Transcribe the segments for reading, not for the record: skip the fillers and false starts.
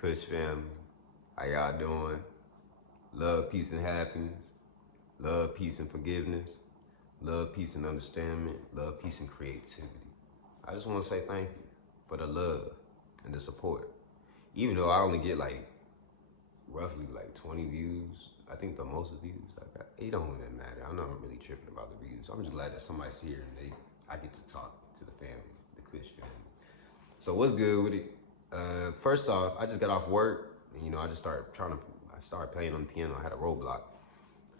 Kush family. How y'all doing? Love, peace, and happiness. Love, peace, and forgiveness. Love, peace, and understanding. Love, peace, and creativity. I just want to say thank you for the love and the support. Even though I only get roughly 20 views, I think the most views I got, it don't even matter. I'm not really tripping about the views. I'm just glad that somebody's here and I get to talk to the family, the Kush family. So what's good with it? First off, I just got off work and I just started playing on the piano. I had a roadblock.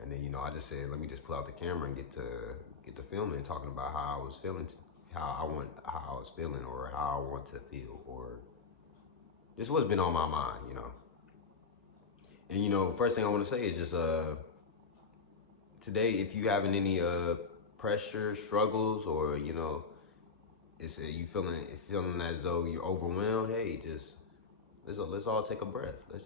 And then, I just said, let me just pull out the camera and get to filming and talking about how I was feeling, how I was feeling or how I want to feel or just what's been on my mind, And first thing I want to say is just today, if you having any pressure, struggles, or it's you feeling as though you're overwhelmed, hey, just let's all take a breath. Let's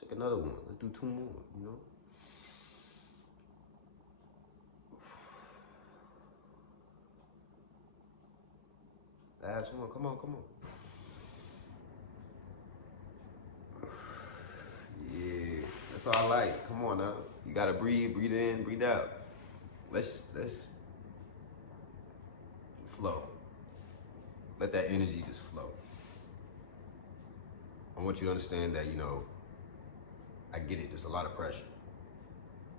take another one. Let's do two more, Last one, come on. Yeah, that's all I like. Come on now. You gotta breathe in, breathe out. Let's flow. Let that energy just flow. I want you to understand that, I get it, there's a lot of pressure.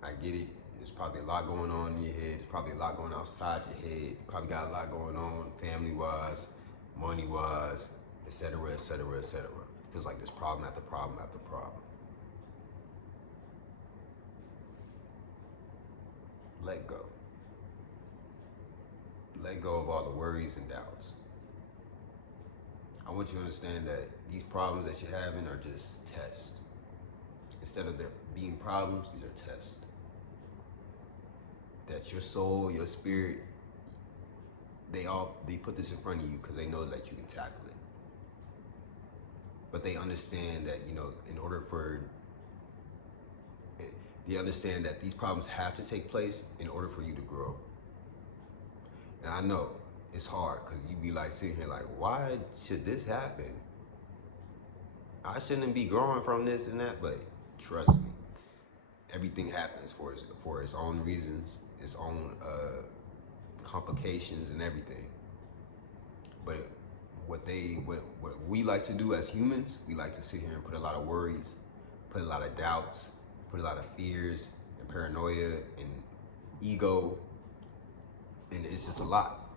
I get it. There's probably a lot going on in your head. There's probably a lot going outside your head. You probably got a lot going on family-wise, money-wise, etc., etc., etc. It feels like there's problem after problem after problem. Let go. Let go of all the worries and doubts. I want you to understand that these problems that you're having are just tests. Instead of there being problems, these are tests. That your soul, your spirit, they put this in front of you because they know that you can tackle it. But they understand that, they understand that these problems have to take place in order for you to grow. And I know it's hard because you be sitting here why should this happen? I shouldn't be growing from this and that, but trust me, everything happens for its own reasons, its own complications and everything. But what we like to do as humans, we like to sit here and put a lot of worries, put a lot of doubts, put a lot of fears and paranoia and ego, and it's just a lot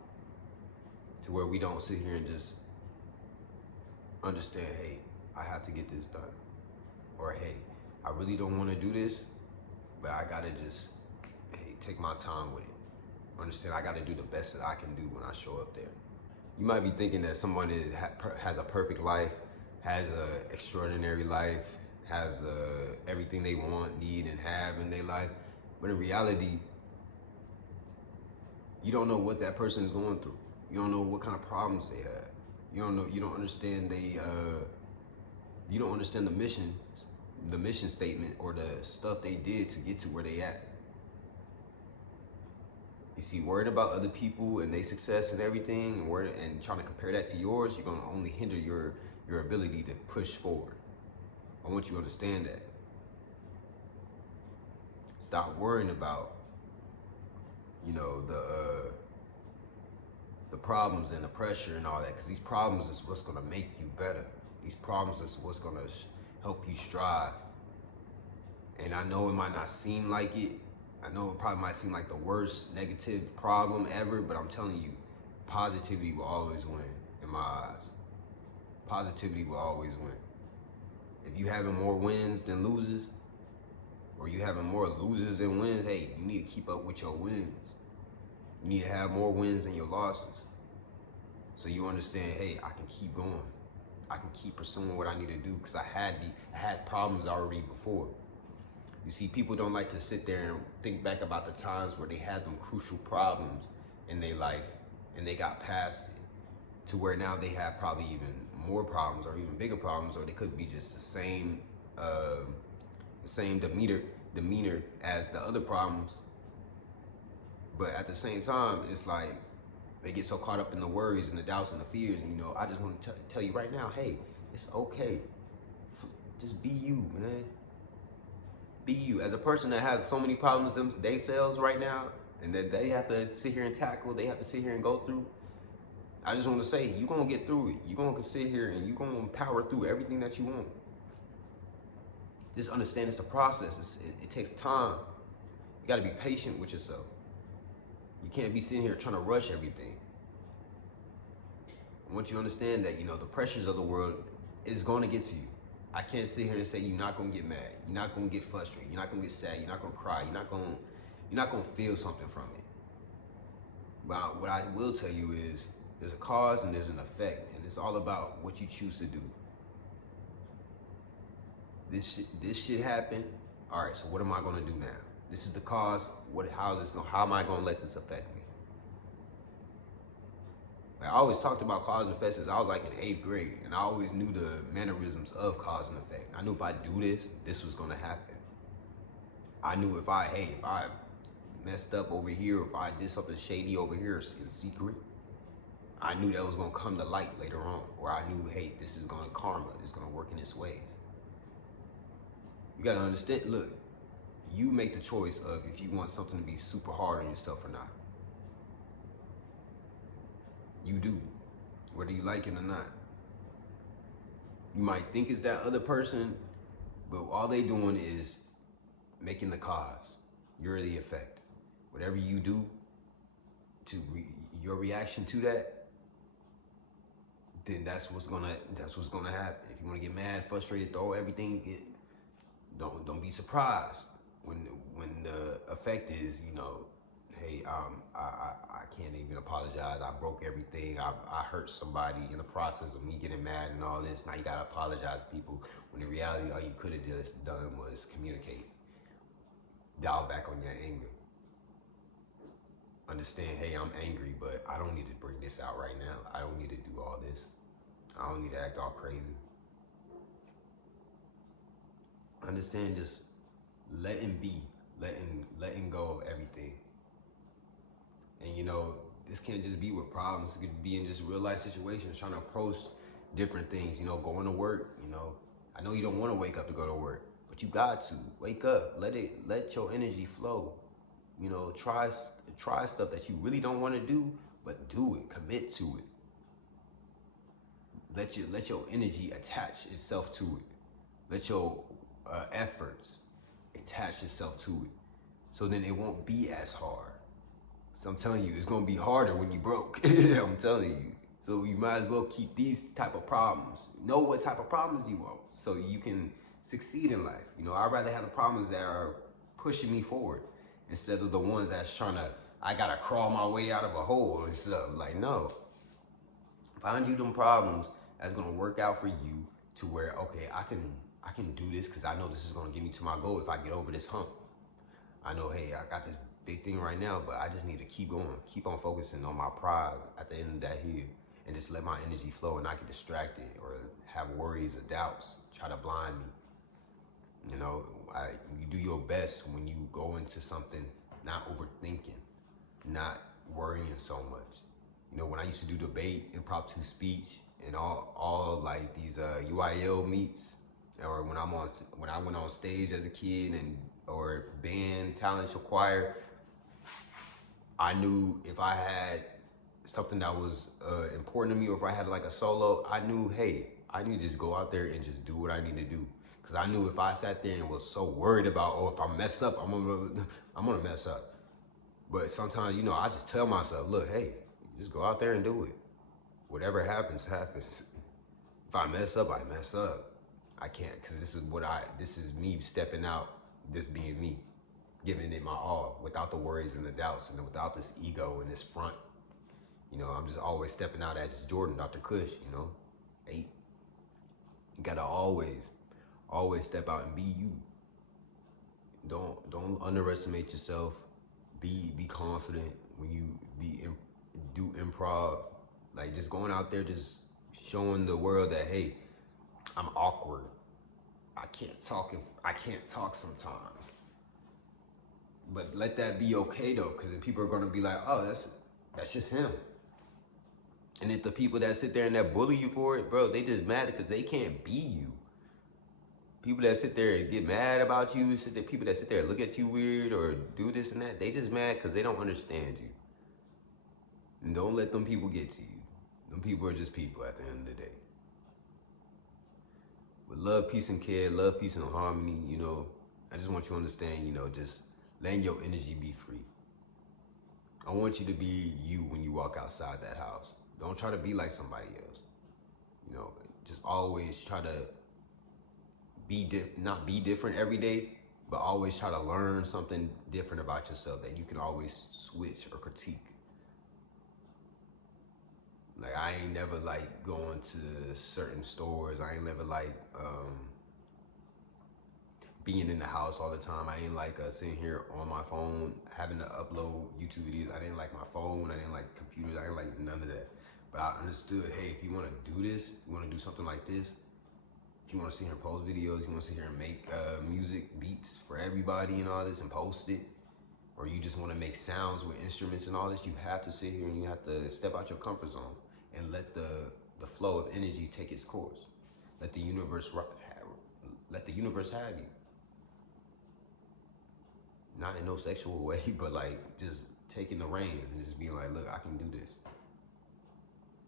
to where we don't sit here and just understand, hey, I have to get this done, or hey, I really don't want to do this, but I gotta just, hey, take my time with it. Understand, I gotta do the best that I can do when I show up there. You might be thinking that someone has a perfect life, has an extraordinary life, has everything they want, need, and have in their life, but in reality, you don't know what that person is going through. You don't know what kind of problems they have. You don't understand you don't understand the mission statement or the stuff they did to get to where they at. You see, worrying about other people and their success and everything, and trying to compare that to yours, you're gonna only hinder your ability to push forward. I want you to understand that. Stop worrying about, the problems and the pressure and all that, because these problems is what's gonna make you better. These problems is what's gonna help you strive. And I know it might not seem like it. I know it probably might seem like the worst negative problem ever, but I'm telling you, positivity will always win in my eyes. Positivity will always win. If you having more wins than losers, or you having more losers than wins, hey, you need to keep up with your wins. You need to have more wins than your losses. So you understand, hey, I can keep going. I can keep pursuing what I need to do because I had problems already before. You see, people don't like to sit there and think back about the times where they had them crucial problems in their life and they got past it to where now they have probably even more problems or even bigger problems, or they could be just the same demeanor as the other problems, But at the same time, it's like they get so caught up in the worries and the doubts and the fears. And, you know, I just want to tell you right now, hey, it's okay. Just be you, man. Be you. As a person that has so many problems themselves right now, and that they have to sit here and tackle, they have to sit here and go through. I just want to say, you're going to get through it. You're going to sit here and you're going to power through everything that you want. Just understand it's a process. It takes time. You got to be patient with yourself. You can't be sitting here trying to rush everything. I want you to understand that, you know, the pressures of the world is going to get to you. I can't sit here and say you're not going to get mad. You're not going to get frustrated. You're not going to get sad. You're not going to cry. You're not going to feel something from it. But what I will tell you is there's a cause and there's an effect, and it's all about what you choose to do. This shit happened. All right, so what am I going to do now? This is the cause. How am I going to let this affect me? Like, I always talked about cause and effect since I was like in 8th grade, and I always knew the mannerisms of cause and effect. I knew if I do this was going to happen. I knew if I messed up over here, if I did something shady over here in secret, I knew that was going to come to light later on. Or I knew, hey, this is going to karma. It's going to work in its ways. You got to understand, look, you make the choice of if you want something to be super hard on yourself or not. You do, whether you like it or not. You might think it's that other person, but all they doing is making the cause. You're the effect. Whatever you do, your reaction to that, then that's what's gonna happen. If you want to get mad, frustrated, throw everything, don't be surprised when the effect is, you know, hey, I can't even apologize. I broke everything. I hurt somebody in the process of me getting mad and all this. Now you gotta apologize to people. When in reality, all you could have just done was communicate. Dial back on your anger. Understand, hey, I'm angry, but I don't need to bring this out right now. I don't need to do all this. I don't need to act all crazy. Understand, just letting be, letting go of everything. And you know, this can't just be with problems. It could be in just real life situations, trying to approach different things. You know, going to work. You know, I know you don't want to wake up to go to work, but you got to wake up. Let your energy flow. You know, try stuff that you really don't want to do, but do it. Commit to it. Let your energy attach itself to it. Let your efforts attach itself to it. So then it won't be as hard. So I'm telling you, it's gonna be harder when you broke. I'm telling you. So you might as well keep these type of problems. Know what type of problems you want, so you can succeed in life. You know, I'd rather have the problems that are pushing me forward instead of the ones that's I gotta crawl my way out of a hole and stuff. Like, no. Find you them problems that's gonna work out for you to where, okay, I can do this because I know this is gonna get me to my goal if I get over this hump. I know, hey, I got this big thing right now, but I just need to keep going, keep on focusing on my pride at the end of that hill, and just let my energy flow and not get distracted or have worries or doubts try to blind me. You know, you do your best when you go into something not overthinking, not worrying so much. You know, when I used to do debate, impromptu speech, and all like these UIL meets, or when I went on stage as a kid or band, talent show, choir, I knew if I had something that was important to me, or if I had like a solo, I knew, hey, I need to just go out there and just do what I need to do. Because I knew if I sat there and was so worried about, oh, if I mess up, I'm gonna mess up. But sometimes, you know, I just tell myself, look, hey, just go out there and do it. Whatever happens, happens. If I mess up, I mess up. I can't, because this is me stepping out, this being me, giving it my all, without the worries and the doubts, and without this ego and this front. You know, I'm just always stepping out as Jordan, Dr. Kush, you know, 8. You gotta always step out and be you. Don't underestimate yourself. Be confident when you do improv. Like, just going out there, just showing the world that, hey, I'm awkward. I can't talk sometimes. But let that be okay though, because then people are gonna be like, oh, that's just him. And if the people that sit there and that bully you for it, bro, they just mad because they can't be you. People that sit there and get mad about you, people that sit there and look at you weird or do this and that, they just mad because they don't understand you. And don't let them people get to you. Them people are just people at the end of the day. With love, peace, and care, love, peace, and harmony, you know, I just want you to understand, you know, just letting your energy be free. I want you to be you when you walk outside that house. Don't try to be like somebody else. You know, just always try to not be different every day, but always try to learn something different about yourself that you can always switch or critique. Like, I ain't never like going to certain stores. I ain't never like being in the house all the time. I ain't like sitting here on my phone having to upload YouTube videos. I didn't like my phone. I didn't like computers. I didn't like none of that. But I understood, hey, if you want to do this, you want to do something like this, if you want to sit here and post videos, you want to sit here and make music, beats for everybody and all this and post it, or you just want to make sounds with instruments and all this, you have to sit here and you have to step out your comfort zone and let the flow of energy take its course. Let the universe have you. Not in no sexual way, but like just taking the reins and just being like, look, I can do this.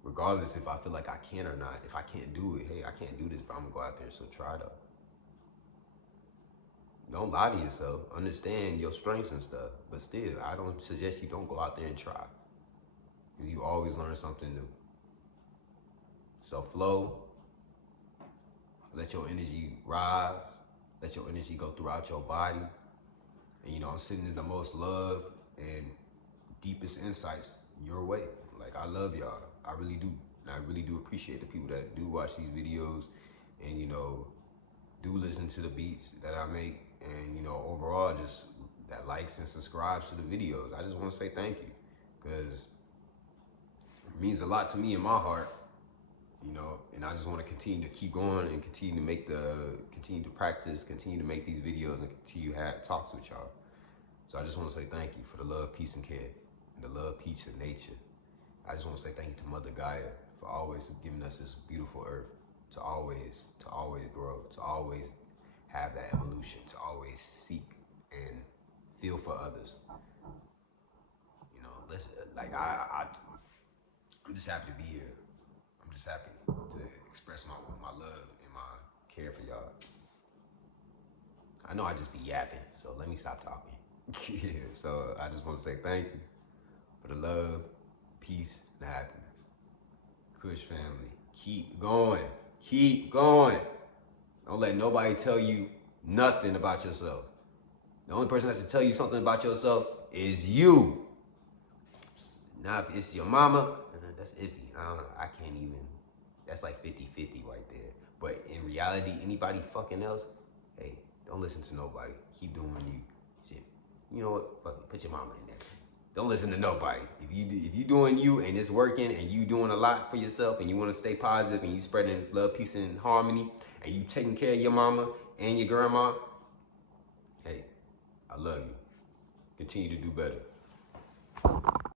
Regardless if I feel like I can or not. If I can't do it, hey, I can't do this, but I'm gonna go out there, so try though. Don't lie to yourself. Understand your strengths and stuff. But still, I don't suggest you don't go out there and try. Because you always learn something new. So flow. Let your energy rise. Let your energy go throughout your body. And you know, I'm sending the most love and deepest insights your way. Like, I love y'all. I really do. And I really do appreciate the people that do watch these videos and, you know, do listen to the beats that I make. And, you know, overall, just that likes and subscribes to the videos. I just want to say thank you, because it means a lot to me in my heart, you know, and I just want to continue to keep going and continue to practice, continue to make these videos and continue to have talks with y'all. So I just want to say thank you for the love, peace, and care, and the love, peace, and nature. I just want to say thank you to Mother Gaia for always giving us this beautiful earth to always grow, to always have that evolution, to always seek and feel for others. You know, like I'm just happy to be here. I'm just happy to express my love and my care for y'all. I know I just be yapping, so let me stop talking. Yeah, so I just want to say thank you for the love, peace, and happiness. Kush family, keep going. Keep going. Don't let nobody tell you nothing about yourself. The only person that should tell you something about yourself is you. Now, if it's your mama, that's iffy. I don't know. I can't even. That's like 50-50 right there. But in reality, anybody fucking else, hey, don't listen to nobody. Keep doing you. Shit. You know what? Fuck it. Put your mama in there. Don't listen to nobody. If you doing you and it's working and you doing a lot for yourself and you want to stay positive and you spreading love, peace, and harmony and you taking care of your mama and your grandma, hey, I love you. Continue to do better.